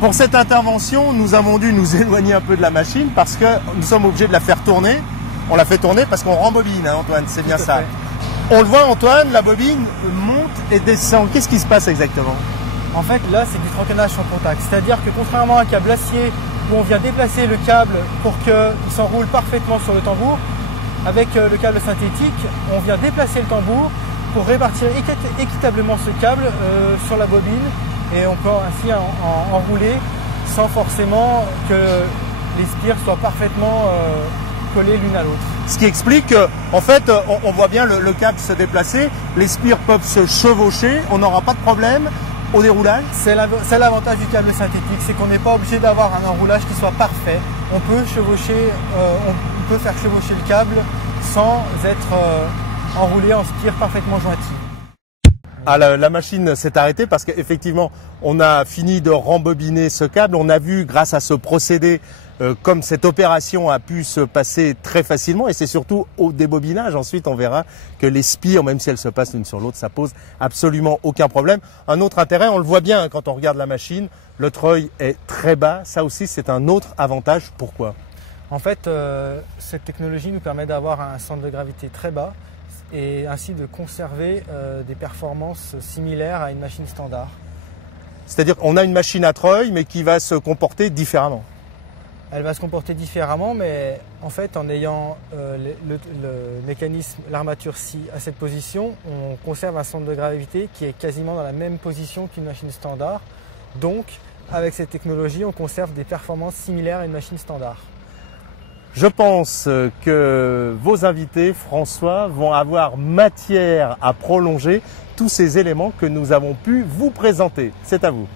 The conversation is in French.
Pour cette intervention, nous avons dû nous éloigner un peu de la machine parce que nous sommes obligés de la faire tourner. On la fait tourner parce qu'on rembobine, hein, Antoine, c'est bien ça. On le voit, Antoine, la bobine monte et descend. Qu'est-ce qui se passe exactement? En fait, là, c'est du tracannage sans contact. C'est-à-dire que contrairement à un câble acier où on vient déplacer le câble pour qu'il s'enroule parfaitement sur le tambour, avec le câble synthétique, on vient déplacer le tambour pour répartir équitablement ce câble sur la bobine et on peut ainsi enrouler sans forcément que les spires soient parfaitement collées l'une à l'autre. Ce qui explique qu'en fait, on voit bien le câble se déplacer, les spires peuvent se chevaucher, on n'aura pas de problème au déroulage. C'est l'avantage du câble synthétique, c'est qu'on n'est pas obligé d'avoir un enroulage qui soit parfait. On peut chevaucher, on peut faire chevaucher le câble sans être enroulé en spire parfaitement jointie. Ah, la machine s'est arrêtée parce qu'effectivement, on a fini de rembobiner ce câble. On a vu, grâce à ce procédé, comme cette opération a pu se passer très facilement. Et c'est surtout au débobinage. Ensuite, on verra que les spires, même si elles se passent l'une sur l'autre, ça pose absolument aucun problème. Un autre intérêt, on le voit bien quand on regarde la machine, le treuil est très bas. Ça aussi, c'est un autre avantage. Pourquoi ? En fait, cette technologie nous permet d'avoir un centre de gravité très bas et ainsi de conserver des performances similaires à une machine standard. C'est-à-dire qu'on a une machine à treuil, mais qui va se comporter différemment. Elle va se comporter différemment, mais en fait, en ayant le mécanisme, l'armature scie à cette position, on conserve un centre de gravité qui est quasiment dans la même position qu'une machine standard. Donc, avec cette technologie, on conserve des performances similaires à une machine standard. Je pense que vos invités, François, vont avoir matière à prolonger tous ces éléments que nous avons pu vous présenter. C'est à vous.